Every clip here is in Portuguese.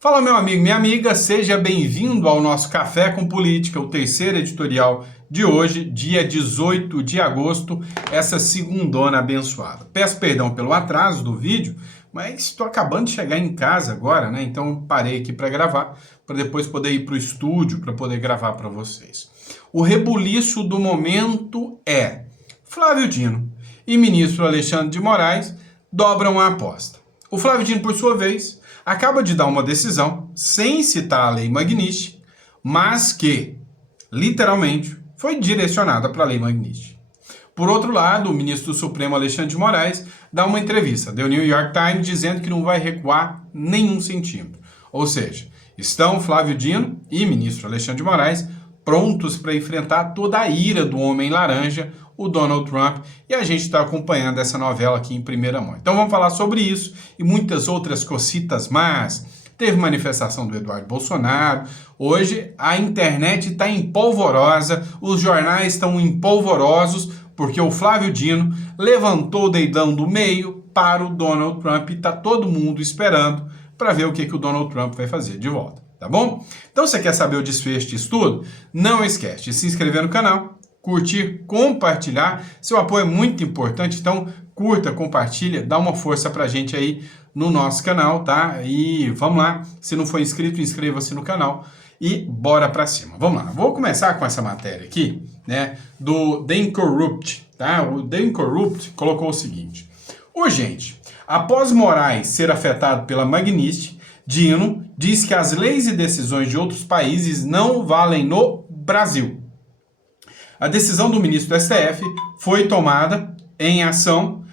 Fala, meu amigo, minha amiga, seja bem-vindo ao nosso Café com Política, o terceiro editorial de hoje, dia 18 de agosto, essa segundona abençoada. Peço perdão pelo atraso do vídeo, mas estou acabando de chegar em casa agora, né? Então parei aqui para gravar, para depois poder ir para o estúdio para poder gravar para vocês. O rebuliço do momento é: Flávio Dino e ministro Alexandre de Moraes dobram a aposta. O Flávio Dino, por sua vez, acaba de dar uma decisão, sem citar a Lei Magnitsky, mas que, literalmente, foi direcionada para a Lei Magnitsky. Por outro lado, o ministro do Supremo Alexandre de Moraes dá uma entrevista, deu New York Times, dizendo que não vai recuar nenhum centímetro. Ou seja, estão Flávio Dino e ministro Alexandre de Moraes prontos para enfrentar toda a ira do homem laranja, o Donald Trump, e a gente está acompanhando essa novela aqui em primeira mão. Então vamos falar sobre isso e muitas outras cositas mais. Teve manifestação do Eduardo Bolsonaro, hoje a internet está empolvorosa, os jornais estão empolvorosos, porque o Flávio Dino levantou o dedão do meio para o Donald Trump e está todo mundo esperando para ver o que o Donald Trump vai fazer de volta, tá bom? Então você quer saber o desfecho disso tudo? Não esquece de se inscrever no canal, curtir, compartilhar. Seu apoio é muito importante, então curta, compartilha, dá uma força pra gente aí no nosso canal, tá? E vamos lá, se não for inscrito, inscreva-se no canal e bora pra cima. Vamos lá, vou começar com essa matéria aqui, né, do The Incorrupt, tá? O The Incorrupt colocou o seguinte: urgente, após Moraes ser afetado pela Magnitsky, Dino diz que as leis e decisões de outros países não valem no Brasil. A decisão do ministro do STF foi tomada em ação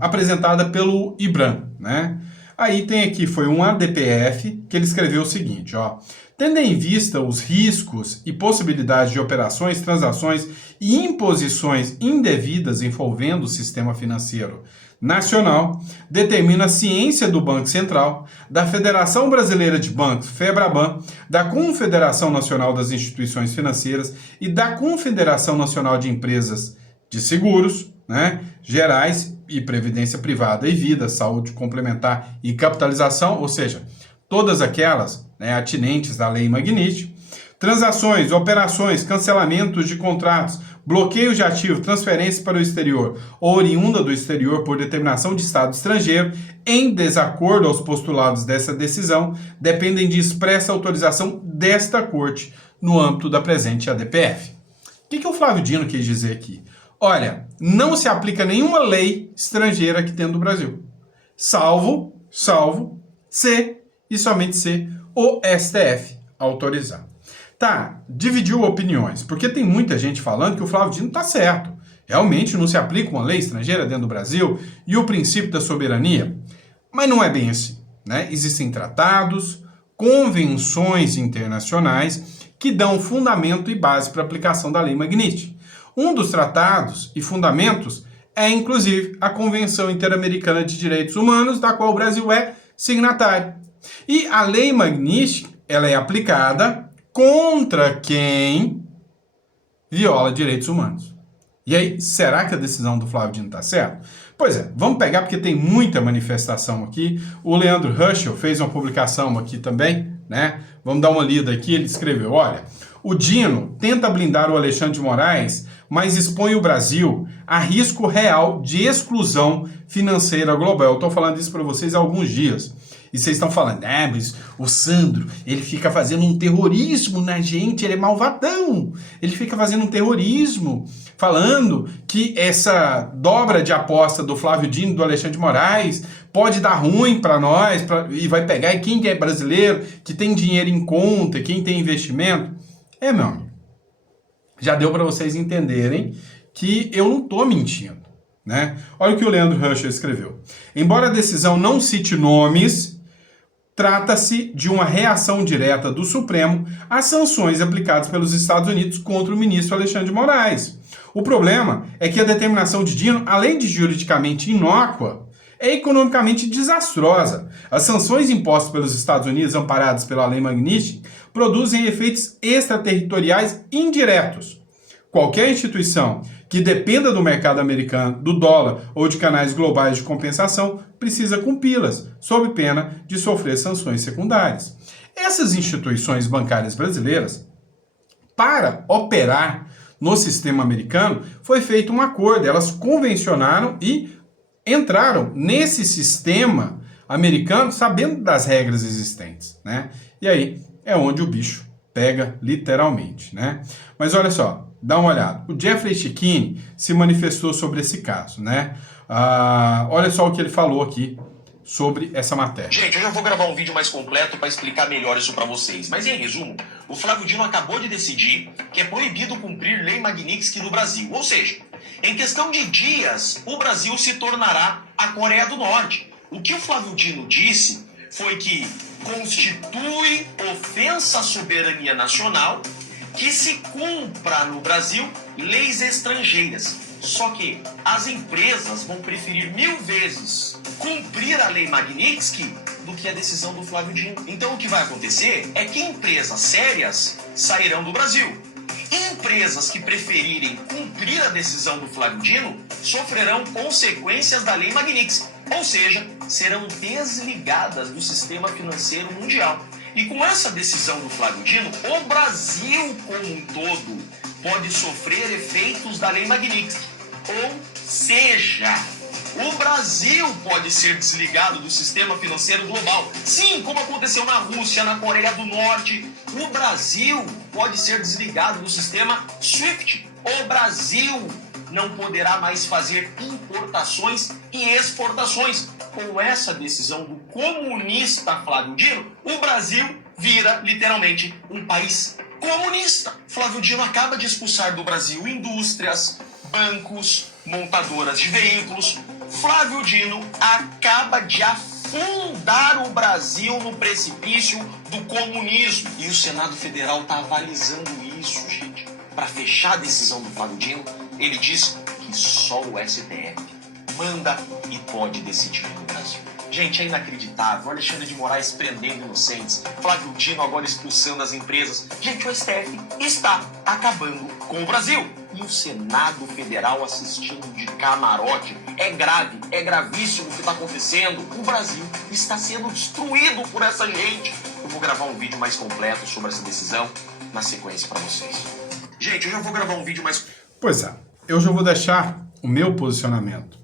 apresentada pelo IBRAM, né? Aí tem aqui, foi um ADPF, que ele escreveu o seguinte, ó: tendo em vista os riscos e possibilidades de operações, transações e imposições indevidas envolvendo o sistema financeiro nacional, determina a ciência do Banco Central, da Federação Brasileira de Bancos, FEBRABAN, da Confederação Nacional das Instituições Financeiras e da Confederação Nacional de Empresas de Seguros, né, Gerais e Previdência Privada e Vida, Saúde Complementar e Capitalização, ou seja, todas aquelas, né, atinentes da Lei Magnitsky, transações, operações, cancelamentos de contratos, bloqueio de ativo, transferência para o exterior ou oriunda do exterior por determinação de Estado estrangeiro, em desacordo aos postulados dessa decisão, dependem de expressa autorização desta Corte no âmbito da presente ADPF. O que o Flávio Dino quis dizer aqui? Olha, não se aplica nenhuma lei estrangeira aqui dentro do Brasil, salvo se e somente se o STF autorizar. Tá, dividiu opiniões, porque tem muita gente falando que o Flávio Dino tá certo. Realmente não se aplica uma lei estrangeira dentro do Brasil e o princípio da soberania. Mas não é bem assim, né? Existem tratados, convenções internacionais que dão fundamento e base para a aplicação da Lei Magnitsky. Um dos tratados e fundamentos é, inclusive, a Convenção Interamericana de Direitos Humanos, da qual o Brasil é signatário. E a Lei Magnitsky, ela é aplicada contra quem viola direitos humanos. E aí, será que a decisão do Flávio Dino está certa? Pois é, vamos pegar porque tem muita manifestação aqui. O Leandro Ruschel fez uma publicação aqui também, né? Vamos dar uma lida aqui, ele escreveu, olha: o Dino tenta blindar o Alexandre de Moraes, mas expõe o Brasil a risco real de exclusão financeira global. Eu estou falando isso para vocês há alguns dias. E vocês estão falando, mas o Sandro, ele fica fazendo um terrorismo na gente, ele é malvadão. Ele fica fazendo um terrorismo, falando que essa dobra de aposta do Flávio Dino e do Alexandre de Moraes pode dar ruim para nós, e vai pegar e quem é brasileiro, que tem dinheiro em conta, quem tem investimento. Meu amigo, já deu para vocês entenderem que eu não estou mentindo, né? Olha o que o Leandro Ruschel escreveu. Embora a decisão não cite nomes, trata-se de uma reação direta do Supremo às sanções aplicadas pelos Estados Unidos contra o ministro Alexandre de Moraes. O problema é que a determinação de Dino, além de juridicamente inócua, é economicamente desastrosa. As sanções impostas pelos Estados Unidos, amparadas pela Lei Magnitsky, produzem efeitos extraterritoriais indiretos. Qualquer instituição que dependa do mercado americano, do dólar ou de canais globais de compensação, precisa cumpri-las, sob pena de sofrer sanções secundárias. Essas instituições bancárias brasileiras, para operar no sistema americano, foi feito um acordo, elas convencionaram e entraram nesse sistema americano sabendo das regras existentes, né? E aí é onde o bicho pega literalmente, né? Mas olha só, dá uma olhada. O Jeffrey Chikine se manifestou sobre esse caso, né? Olha só o que ele falou aqui sobre essa matéria. Gente, eu já vou gravar um vídeo mais completo para explicar melhor isso para vocês. Mas em resumo, o Flávio Dino acabou de decidir que é proibido cumprir lei Magnitsky no Brasil. Ou seja, em questão de dias, o Brasil se tornará a Coreia do Norte. O que o Flávio Dino disse foi que constitui ofensa à soberania nacional que se cumpra no Brasil leis estrangeiras. Só que as empresas vão preferir 1000 vezes cumprir a lei Magnitsky do que a decisão do Flávio Dino. Então o que vai acontecer é que empresas sérias sairão do Brasil. Empresas que preferirem cumprir a decisão do Flávio Dino sofrerão consequências da lei Magnitsky, ou seja, serão desligadas do sistema financeiro mundial. E com essa decisão do Flávio Dino, o Brasil como um todo pode sofrer efeitos da lei Magnitsky. Ou seja, o Brasil pode ser desligado do sistema financeiro global. Sim, como aconteceu na Rússia, na Coreia do Norte. O Brasil pode ser desligado do sistema SWIFT. O Brasil não poderá mais fazer importações e exportações. Com essa decisão do comunista Flávio Dino, o Brasil vira literalmente um país comunista. Flávio Dino acaba de expulsar do Brasil indústrias, bancos, montadoras de veículos. Flávio Dino acaba de afundar o Brasil no precipício do comunismo. E o Senado Federal está avalizando isso, gente. Para fechar a decisão do Flávio Dino, ele diz que só o STF manda e pode decidir no Brasil. Gente, é inacreditável. Alexandre de Moraes prendendo inocentes. Flávio Dino agora expulsando as empresas. Gente, o STF está acabando com o Brasil. E o Senado Federal assistindo de camarote. É grave, é gravíssimo o que está acontecendo. O Brasil está sendo destruído por essa gente. Eu vou gravar um vídeo mais completo sobre essa decisão na sequência para vocês. Gente, eu já vou gravar um vídeo mais... Pois é, eu já vou deixar o meu posicionamento.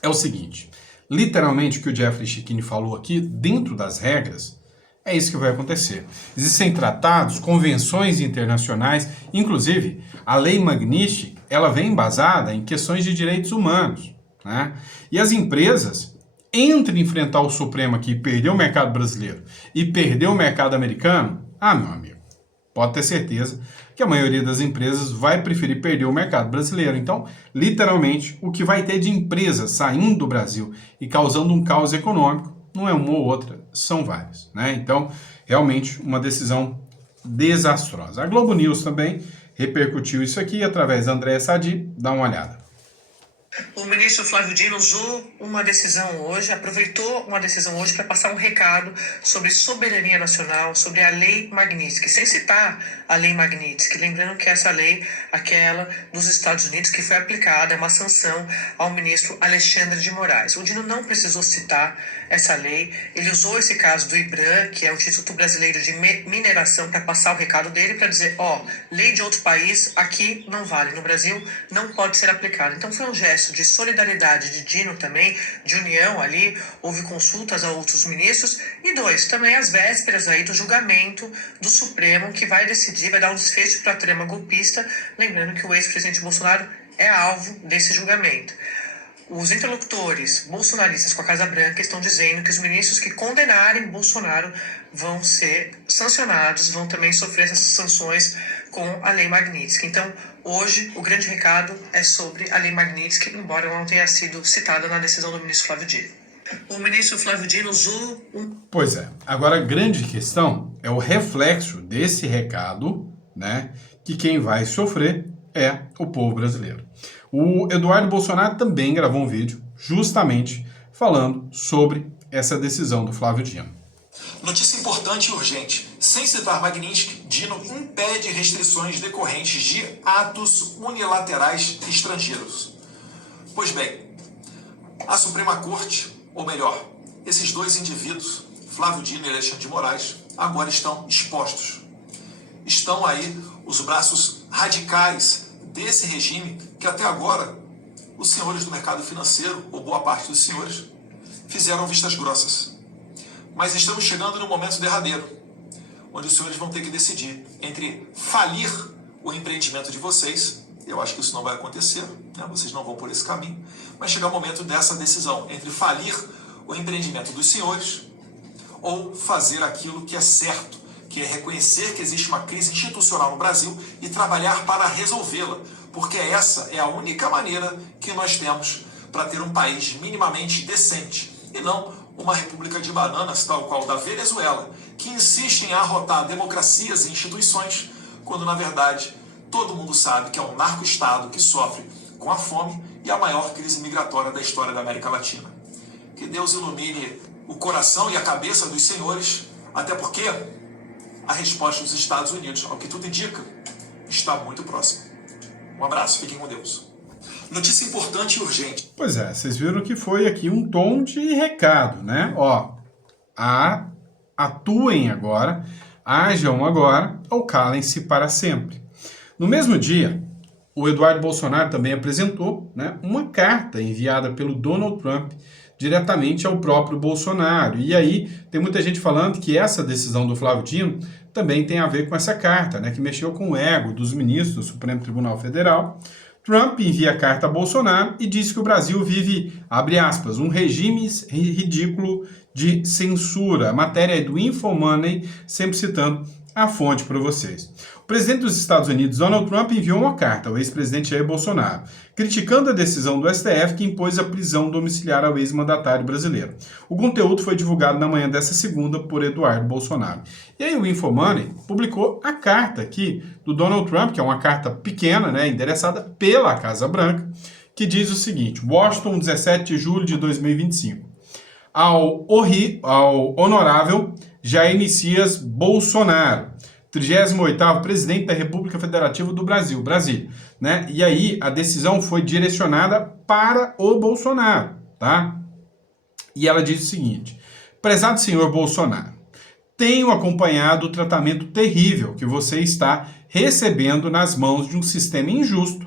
É o seguinte, literalmente o que o Jeffrey Chikine falou aqui, dentro das regras, é isso que vai acontecer. Existem tratados, convenções internacionais, inclusive a lei Magnitsky, ela vem embasada em questões de direitos humanos, né? E as empresas, entre enfrentar o Supremo aqui e perder o mercado brasileiro e perder o mercado americano, meu amigo, pode ter certeza que a maioria das empresas vai preferir perder o mercado brasileiro. Então, literalmente, o que vai ter de empresas saindo do Brasil e causando um caos econômico, não é uma ou outra, são várias, né? Então, realmente, uma decisão desastrosa. A Globo News também repercutiu isso aqui através da Andréa Sadi. Dá uma olhada. O ministro Flávio Dino usou uma decisão hoje, aproveitou uma decisão hoje para passar um recado sobre soberania nacional, sobre a lei Magnitsky, sem citar a lei Magnitsky, lembrando que essa lei, aquela dos Estados Unidos, que foi aplicada, é uma sanção ao ministro Alexandre de Moraes. O Dino não precisou citar essa lei, ele usou esse caso do IBRAM, que é o Instituto Brasileiro de Mineração, para passar o recado dele, para dizer, lei de outro país, aqui não vale, no Brasil não pode ser aplicada. Então foi um gesto de solidariedade de Dino também, de união ali, houve consultas a outros ministros, e também as vésperas aí do julgamento do Supremo, que vai decidir, vai dar um desfecho para a trama golpista, lembrando que o ex-presidente Bolsonaro é alvo desse julgamento. Os interlocutores bolsonaristas com a Casa Branca estão dizendo que os ministros que condenarem Bolsonaro vão ser sancionados, vão também sofrer essas sanções com a lei Magnitsky. Então, hoje, o grande recado é sobre a lei Magnitsky, embora não tenha sido citada na decisão do ministro Flávio Dino. O ministro Flávio Dino usou... Pois é. Agora, a grande questão é o reflexo desse recado, né? Que quem vai sofrer é o povo brasileiro. O Eduardo Bolsonaro também gravou um vídeo justamente falando sobre essa decisão do Flávio Dino. Notícia importante e urgente. Sem citar Magnitsky, Dino impede restrições decorrentes de atos unilaterais estrangeiros. Pois bem, a Suprema Corte, ou melhor, esses dois indivíduos, Flávio Dino e Alexandre de Moraes, agora estão expostos. Estão aí os braços radicais desse regime que até agora os senhores do mercado financeiro, ou boa parte dos senhores, fizeram vistas grossas. Mas estamos chegando no momento derradeiro, onde os senhores vão ter que decidir entre falir o empreendimento de vocês, eu acho que isso não vai acontecer, né? Vocês não vão por esse caminho, mas chegar o momento dessa decisão, entre falir o empreendimento dos senhores ou fazer aquilo que é certo, que é reconhecer que existe uma crise institucional no Brasil e trabalhar para resolvê-la, porque essa é a única maneira que nós temos para ter um país minimamente decente, e não uma república de bananas, tal qual da Venezuela, que insiste em arrotar democracias e instituições, quando na verdade todo mundo sabe que é um narco-estado que sofre com a fome e a maior crise migratória da história da América Latina. Que Deus ilumine o coração e a cabeça dos senhores, até porque a resposta dos Estados Unidos, ao que tudo indica, está muito próxima. Um abraço, fiquem com Deus. Notícia importante e urgente. Pois é, vocês viram que foi aqui um tom de recado, né? Ó, atuem agora, hajam agora ou calem-se para sempre. No mesmo dia, o Eduardo Bolsonaro também apresentou, né, uma carta enviada pelo Donald Trump diretamente ao próprio Bolsonaro. E aí tem muita gente falando que essa decisão do Flávio Dino também tem a ver com essa carta, né, que mexeu com o ego dos ministros do Supremo Tribunal Federal. Trump envia carta a Bolsonaro e diz que o Brasil vive, abre aspas, um regime ridículo de censura. A matéria é do InfoMoney, sempre citando a fonte para vocês. O presidente dos Estados Unidos, Donald Trump, enviou uma carta ao ex-presidente Jair Bolsonaro, criticando a decisão do STF que impôs a prisão domiciliar ao ex-mandatário brasileiro. O conteúdo foi divulgado na manhã dessa segunda por Eduardo Bolsonaro. E aí o InfoMoney publicou a carta aqui do Donald Trump, que é uma carta pequena, né, endereçada pela Casa Branca, que diz o seguinte: Washington, 17 de julho de 2025. Ao honorável Jair Messias Bolsonaro, 38º presidente da República Federativa do Brasil, Brasília, né? E aí a decisão foi direcionada para o Bolsonaro, tá? E ela diz o seguinte: prezado senhor Bolsonaro, tenho acompanhado o tratamento terrível que você está recebendo nas mãos de um sistema injusto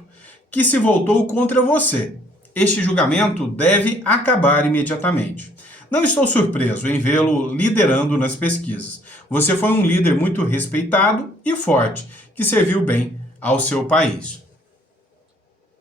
que se voltou contra você. Este julgamento deve acabar imediatamente. Não estou surpreso em vê-lo liderando nas pesquisas. Você foi um líder muito respeitado e forte, que serviu bem ao seu país.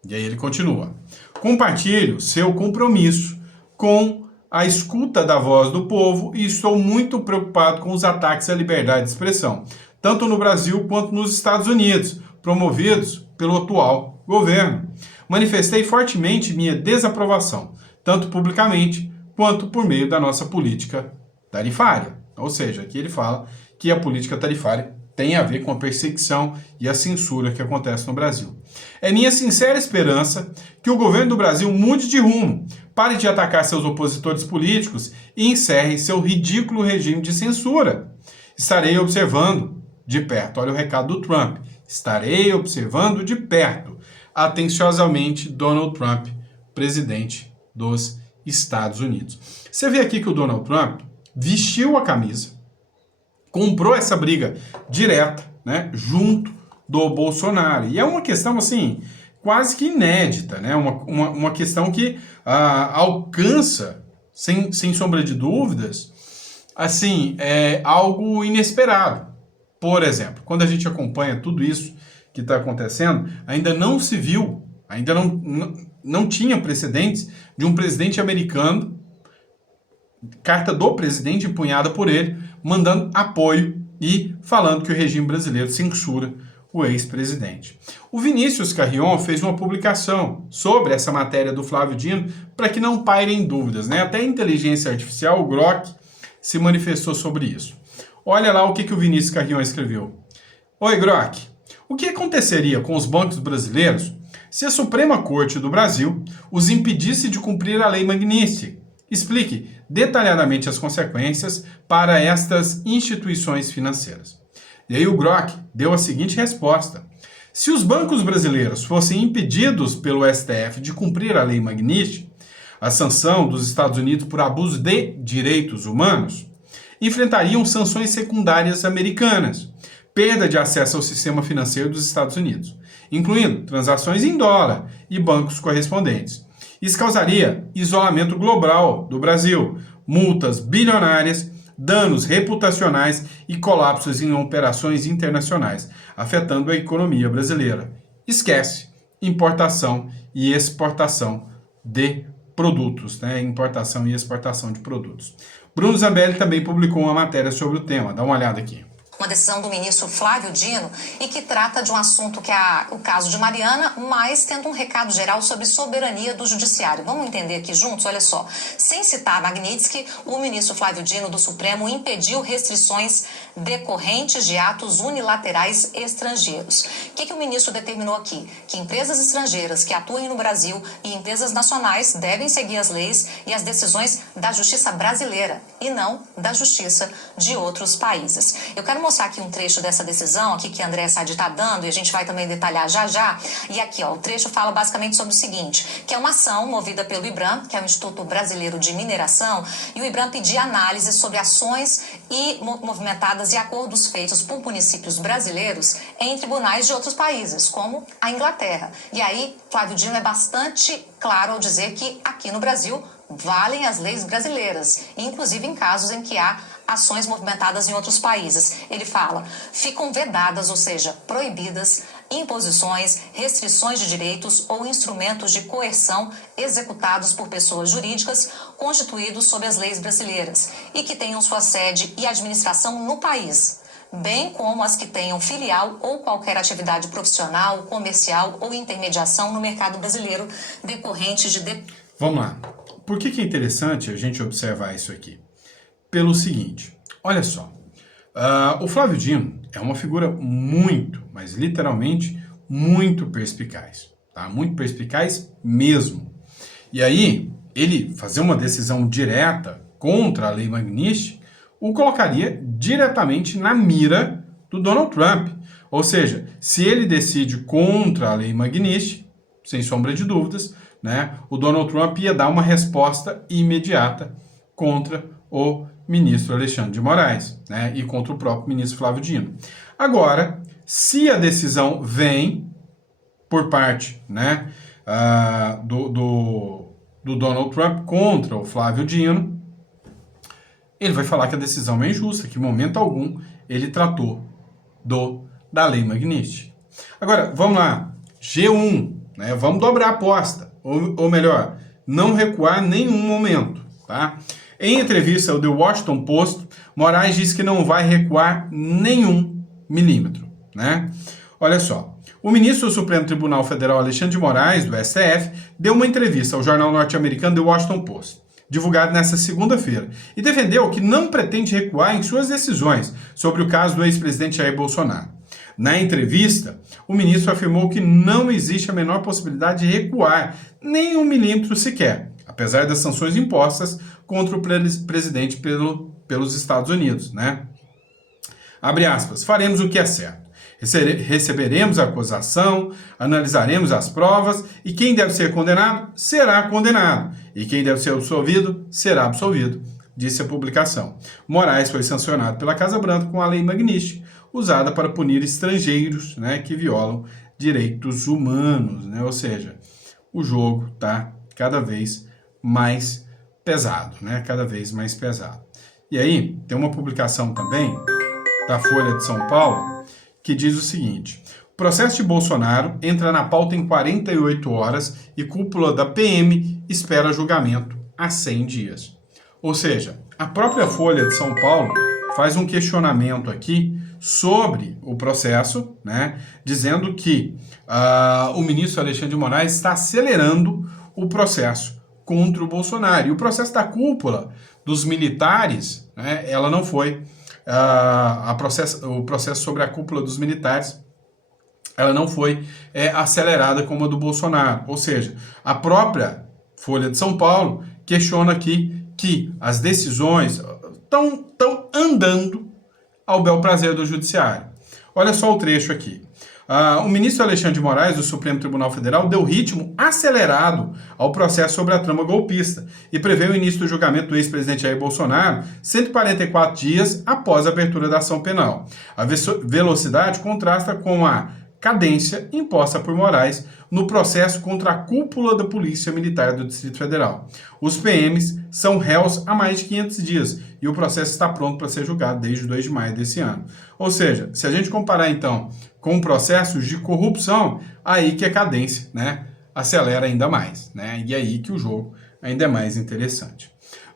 E aí ele continua. Compartilho seu compromisso com a escuta da voz do povo e estou muito preocupado com os ataques à liberdade de expressão, tanto no Brasil quanto nos Estados Unidos, promovidos pelo atual governo. Manifestei fortemente minha desaprovação, tanto publicamente quanto por meio da nossa política tarifária. Ou seja, aqui ele fala que a política tarifária tem a ver com a perseguição e a censura que acontece no Brasil. É minha sincera esperança que o governo do Brasil mude de rumo, pare de atacar seus opositores políticos e encerre seu ridículo regime de censura. Estarei observando de perto, olha o recado do Trump, estarei observando de perto, atenciosamente, Donald Trump, presidente dos Estados Unidos. Você vê aqui que o Donald Trump vestiu a camisa, comprou essa briga direta, né, junto do Bolsonaro. E é uma questão, assim, quase que inédita, né, uma questão que alcança, sem sombra de dúvidas, assim, é algo inesperado. Por exemplo, quando a gente acompanha tudo isso que está acontecendo, ainda não se viu, ainda não tinha precedentes de um presidente americano, carta do presidente empunhada por ele, mandando apoio e falando que o regime brasileiro censura o ex-presidente. O Vinícius Carrion fez uma publicação sobre essa matéria do Flávio Dino para que não pairem dúvidas, né? Até a inteligência artificial, o Grok, se manifestou sobre isso. Olha lá o que o Vinícius Carrion escreveu. Oi, Grok, o que aconteceria com os bancos brasileiros se a Suprema Corte do Brasil os impedisse de cumprir a Lei Magnitsky? Explique detalhadamente as consequências para estas instituições financeiras. E aí o Grok deu a seguinte resposta: se os bancos brasileiros fossem impedidos pelo STF de cumprir a Lei Magnitsky, a sanção dos Estados Unidos por abuso de direitos humanos, enfrentariam sanções secundárias americanas, perda de acesso ao sistema financeiro dos Estados Unidos, incluindo transações em dólar e bancos correspondentes. Isso causaria isolamento global do Brasil, multas bilionárias, danos reputacionais e colapsos em operações internacionais, afetando a economia brasileira. Esquece importação e exportação de produtos, né? Importação e exportação de produtos. Bruno Zambelli também publicou uma matéria sobre o tema. Dá uma olhada aqui. Uma decisão do ministro Flávio Dino e que trata de um assunto que é o caso de Mariana, mas tendo um recado geral sobre soberania do judiciário. Vamos entender aqui juntos? Olha só. Sem citar Magnitsky, o ministro Flávio Dino do Supremo impediu restrições decorrentes de atos unilaterais estrangeiros. O que o ministro determinou aqui? Que empresas estrangeiras que atuem no Brasil e empresas nacionais devem seguir as leis e as decisões da justiça brasileira e não da justiça de outros países. Eu quero mostrar aqui um trecho dessa decisão aqui que a Andréa Sadi está dando e a gente vai também detalhar já já. E aqui, ó, o trecho fala basicamente sobre o seguinte, que é uma ação movida pelo IBRAM, que é o Instituto Brasileiro de Mineração, e o IBRAM pedia análise sobre ações e movimentadas e acordos feitos por municípios brasileiros em tribunais de outros países, como a Inglaterra. E aí, Flávio Dino é bastante claro ao dizer que aqui no Brasil valem as leis brasileiras, inclusive em casos em que há ações movimentadas em outros países. Ele fala, ficam vedadas, ou seja, proibidas, imposições, restrições de direitos ou instrumentos de coerção executados por pessoas jurídicas constituídos sob as leis brasileiras e que tenham sua sede e administração no país, bem como as que tenham filial ou qualquer atividade profissional, comercial ou intermediação no mercado brasileiro decorrentes de... Vamos lá. Por que é interessante a gente observar isso aqui? Pelo seguinte, olha só, o Flávio Dino é uma figura muito, mas literalmente muito perspicaz, tá? Muito perspicaz mesmo. E aí, ele fazer uma decisão direta contra a Lei Magnitsky o colocaria diretamente na mira do Donald Trump. Ou seja, se ele decide contra a Lei Magnitsky, sem sombra de dúvidas, né, o Donald Trump ia dar uma resposta imediata contra o ministro Alexandre de Moraes, né, e contra o próprio ministro Flávio Dino. Agora, se a decisão vem por parte, né, do Donald Trump contra o Flávio Dino, ele vai falar que a decisão é injusta, que em momento algum ele tratou da Lei Magnitsky. Agora, vamos lá, G1, né, vamos dobrar a aposta, ou melhor, não recuar nenhum momento, tá? Em entrevista ao The Washington Post, Moraes diz que não vai recuar nenhum milímetro, né? Olha só, o ministro do Supremo Tribunal Federal Alexandre de Moraes, do STF, deu uma entrevista ao jornal norte-americano The Washington Post, divulgado nesta segunda-feira, e defendeu que não pretende recuar em suas decisões sobre o caso do ex-presidente Jair Bolsonaro. Na entrevista, o ministro afirmou que não existe a menor possibilidade de recuar, nem um milímetro sequer, apesar das sanções impostas contra o presidente pelos Estados Unidos, né? Abre aspas, faremos o que é certo. Receberemos a acusação, analisaremos as provas e quem deve ser condenado, será condenado. E quem deve ser absolvido, será absolvido, disse a publicação. Moraes foi sancionado pela Casa Branca com a Lei Magnitsky, usada para punir estrangeiros, né, que violam direitos humanos, né? Ou seja, o jogo está cada vez mais pesado, né? Cada vez mais pesado. E aí, tem uma publicação também da Folha de São Paulo que diz o seguinte: o processo de Bolsonaro entra na pauta em 48 horas e cúpula da PM espera julgamento há 100 dias. Ou seja, a própria Folha de São Paulo faz um questionamento aqui sobre o processo, né, dizendo que o ministro Alexandre de Moraes está acelerando o processo contra o Bolsonaro. E o processo da cúpula dos militares, né, ela não foi... o processo sobre a cúpula dos militares, ela não foi acelerada como a do Bolsonaro. Ou seja, a própria Folha de São Paulo questiona aqui que as decisões estão andando ao bel prazer do judiciário. Olha só o trecho aqui. O ministro Alexandre de Moraes, do Supremo Tribunal Federal, deu ritmo acelerado ao processo sobre a trama golpista e prevê o início do julgamento do ex-presidente Jair Bolsonaro 144 dias após a abertura da ação penal. A velocidade contrasta com a cadência imposta por Moraes no processo contra a cúpula da Polícia Militar do Distrito Federal. Os PMs são réus há mais de 500 dias e o processo está pronto para ser julgado desde 2 de maio desse ano. Ou seja, se a gente comparar então com processos de corrupção, aí que a cadência, né, acelera ainda mais, né? E aí que o jogo ainda é mais interessante.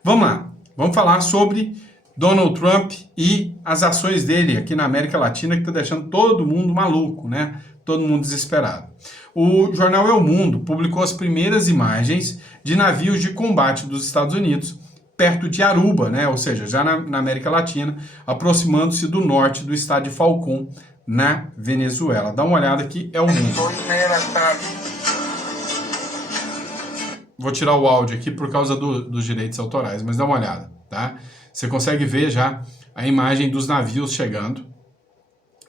Vamos lá, vamos falar sobre Donald Trump e as ações dele aqui na América Latina, que está deixando todo mundo maluco, né? Todo mundo desesperado. O jornal El Mundo publicou as primeiras imagens de navios de combate dos Estados Unidos perto de Aruba, né? Ou seja, já na América Latina, aproximando-se do norte do estado de Falcón, na Venezuela. Dá uma olhada aqui, é o mundo. Vou tirar o áudio aqui por causa dos direitos autorais, mas dá uma olhada, tá? Você consegue ver já a imagem dos navios chegando,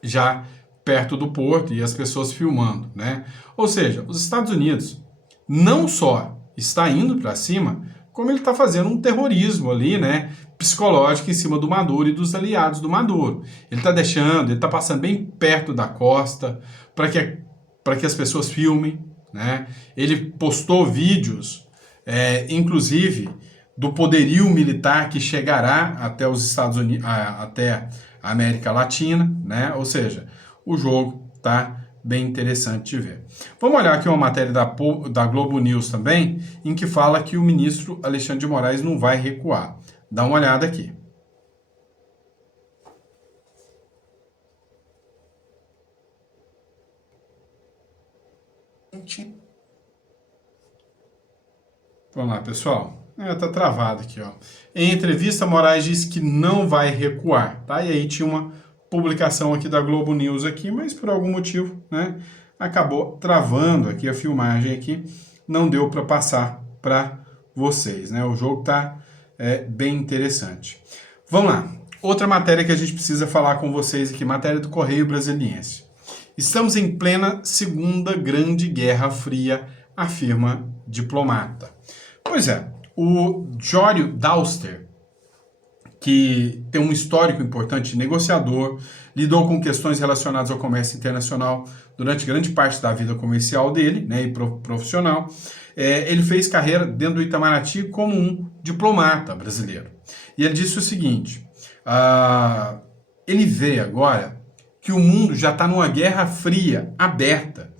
já perto do porto e as pessoas filmando, né? Ou seja, os Estados Unidos não só está indo para cima, como ele está fazendo um terrorismo ali, né, psicológico em cima do Maduro e dos aliados do Maduro. Ele está deixando, ele está passando bem perto da costa para que as pessoas filmem, né? Ele postou vídeos, inclusive, do poderio militar que chegará até os Estados Unidos, até a América Latina, né? Ou seja, o jogo está bem interessante de ver. Vamos olhar aqui uma matéria da Globo News também, em que fala que o ministro Alexandre de Moraes não vai recuar. Dá uma olhada aqui. Vamos lá, pessoal. Tá travado aqui, ó. Em entrevista, Moraes disse que não vai recuar, tá? E aí tinha uma publicação aqui da Globo News aqui, mas por algum motivo, né, acabou travando aqui a filmagem aqui, não deu para passar para vocês, né? O jogo tá bem interessante. Vamos lá. Outra matéria que a gente precisa falar com vocês aqui, matéria do Correio Brasiliense. Estamos em plena Segunda Grande Guerra Fria, afirma diplomata. Pois é, o Jório Dauster, que tem um histórico importante de negociador, lidou com questões relacionadas ao comércio internacional durante grande parte da vida comercial dele, né, e profissional. Ele fez carreira dentro do Itamaraty como um diplomata brasileiro. E ele disse o seguinte, ele vê agora que o mundo já está numa guerra fria, aberta,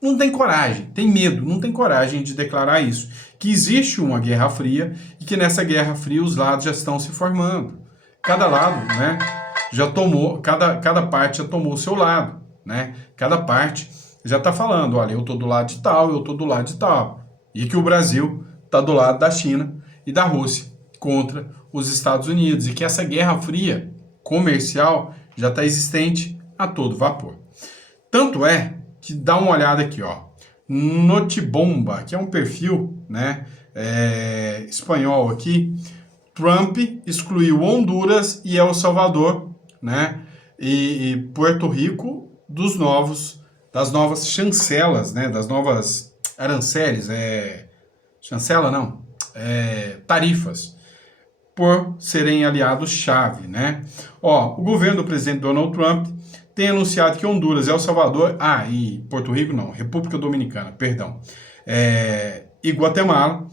não tem coragem, tem medo, não tem coragem de declarar isso. Que existe uma guerra fria e que nessa guerra fria os lados já estão se formando. Cada lado, né, já tomou, cada parte já tomou o seu lado, né? Cada parte já está falando, olha, eu tô do lado de tal, eu tô do lado de tal. E que o Brasil está do lado da China e da Rússia contra os Estados Unidos. E que essa guerra fria comercial já está existente a todo vapor. Tanto é que dá uma olhada aqui, ó. Notibomba, que é um perfil, né, espanhol aqui. Trump excluiu Honduras e El Salvador, né, e Puerto Rico das novas chancelas, né, das novas aranceles, chancela não, tarifas, por serem aliados-chave, né. Ó, o governo do presidente Donald Trump tem anunciado que Honduras, El Salvador, e Porto Rico não, República Dominicana, perdão, e Guatemala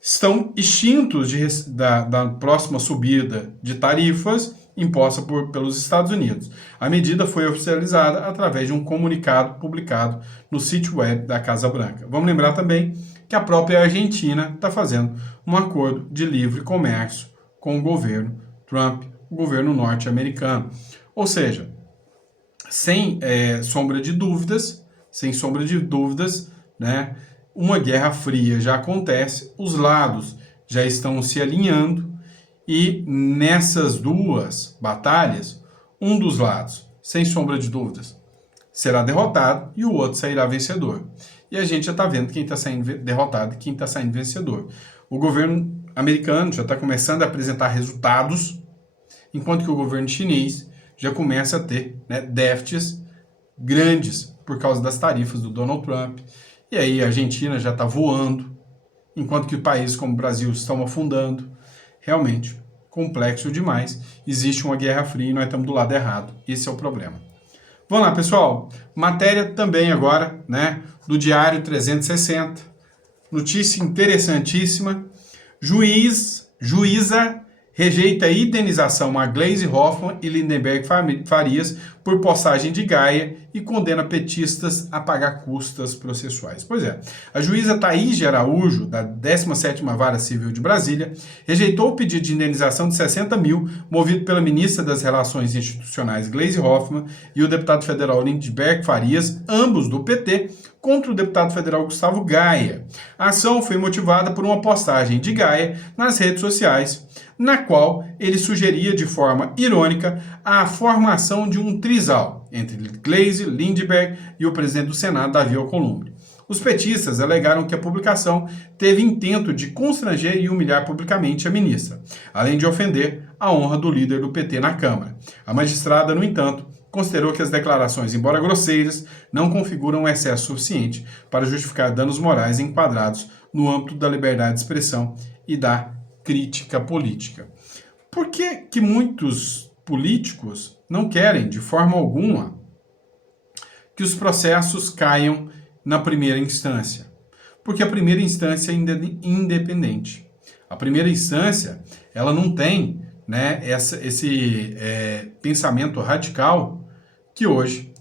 estão extintos da próxima subida de tarifas imposta pelos Estados Unidos. A medida foi oficializada através de um comunicado publicado no sítio web da Casa Branca. Vamos lembrar também que a própria Argentina está fazendo um acordo de livre comércio com o governo Trump, o governo norte-americano. Ou seja, sem sombra de dúvidas, né, uma guerra fria já acontece, os lados já estão se alinhando e nessas duas batalhas, um dos lados, sem sombra de dúvidas, será derrotado e o outro sairá vencedor. E a gente já está vendo quem está saindo derrotado e quem está saindo vencedor. o governo americano já está começando a apresentar resultados, enquanto que o governo chinês já começa a ter, né, déficits grandes por causa das tarifas do Donald Trump. E aí a Argentina já está voando, enquanto que países como o Brasil estão afundando. Realmente, complexo demais. Existe uma guerra fria e nós estamos do lado errado. Esse é o problema. Vamos lá, pessoal. Matéria também agora, né, do Diário 360. Notícia interessantíssima. Juíza rejeita a indenização a Gleisi Hoffmann e Lindenberg Farias por postagem de Gaia e condena petistas a pagar custas processuais. Pois é, a juíza Thaís de Araújo, da 17ª Vara Civil de Brasília, rejeitou o pedido de indenização de 60 mil movido pela ministra das Relações Institucionais Gleisi Hoffmann e o deputado federal Lindenberg Farias, ambos do PT, contra o deputado federal Gustavo Gaia. A ação foi motivada por uma postagem de Gaia nas redes sociais, na qual ele sugeria de forma irônica a formação de um trisal entre Gleisi, Lindenberg e o presidente do Senado, Davi Alcolumbre. Os petistas alegaram que a publicação teve intento de constranger e humilhar publicamente a ministra, além de ofender a honra do líder do PT na Câmara. A magistrada, no entanto, considerou que as declarações, embora grosseiras, não configuram um excesso suficiente para justificar danos morais enquadrados no âmbito da liberdade de expressão e da crítica política. Por que muitos políticos não querem, de forma alguma, que os processos caiam na primeira instância? Porque a primeira instância é independente. A primeira instância, ela não tem, né, esse pensamento radical que hoje,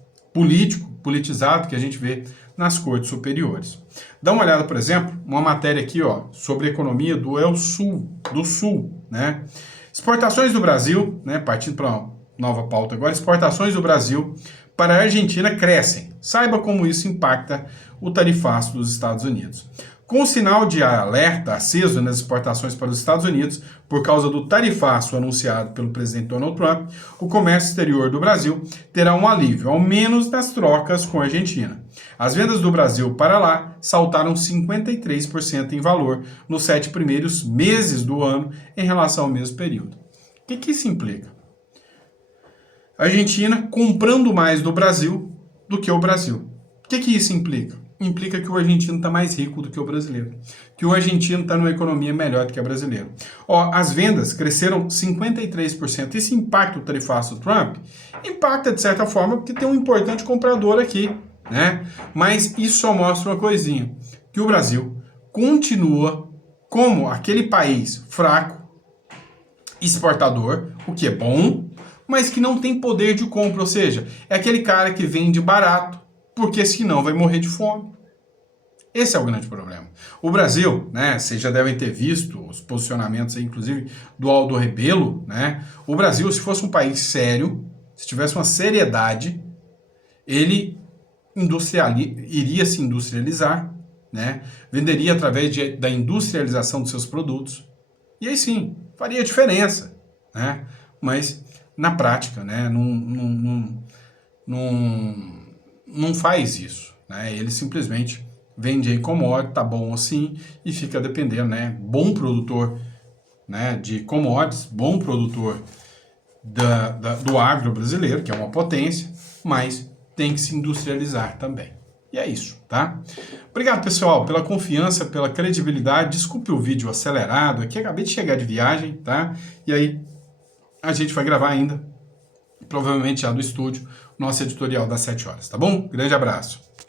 politizado, que a gente vê nas cortes superiores. Dá uma olhada, por exemplo, uma matéria aqui, ó, sobre a economia do Sul, né? Exportações do Brasil, né, partindo para uma nova pauta agora, exportações do Brasil para a Argentina crescem. Saiba como isso impacta o tarifaço dos Estados Unidos. Com o sinal de alerta aceso nas exportações para os Estados Unidos, por causa do tarifaço anunciado pelo presidente Donald Trump, o comércio exterior do Brasil terá um alívio, ao menos nas trocas com a Argentina. As vendas do Brasil para lá saltaram 53% em valor nos 7 primeiros meses do ano em relação ao mesmo período. O que isso implica? A Argentina comprando mais do Brasil do que o Brasil. O que isso implica? Implica que o argentino está mais rico do que o brasileiro, que o argentino está numa economia melhor do que a brasileira. Ó, as vendas cresceram 53%. Esse impacto do tarifaço do Trump impacta de certa forma porque tem um importante comprador aqui, né? Mas isso só mostra uma coisinha, que o Brasil continua como aquele país fraco, exportador, o que é bom, mas que não tem poder de compra, ou seja, é aquele cara que vende barato, porque senão vai morrer de fome. Esse é o grande problema. O Brasil, né, vocês já devem ter visto os posicionamentos, aí, inclusive, do Aldo Rebelo, né? O Brasil, se fosse um país sério, se tivesse uma seriedade, ele iria se industrializar, né? Venderia através da industrialização dos seus produtos, e aí sim, faria diferença, né? Mas, na prática, né, não faz isso, né? Ele simplesmente vende aí commodity, tá bom assim, e fica dependendo, né? Bom produtor, né, de commodities, bom produtor do agro brasileiro, que é uma potência, mas tem que se industrializar também. E é isso, tá? Obrigado, pessoal, pela confiança, pela credibilidade. Desculpe o vídeo acelerado aqui, acabei de chegar de viagem, tá? E aí a gente vai gravar ainda, provavelmente já do estúdio, nosso editorial das 7 horas, tá bom? Grande abraço.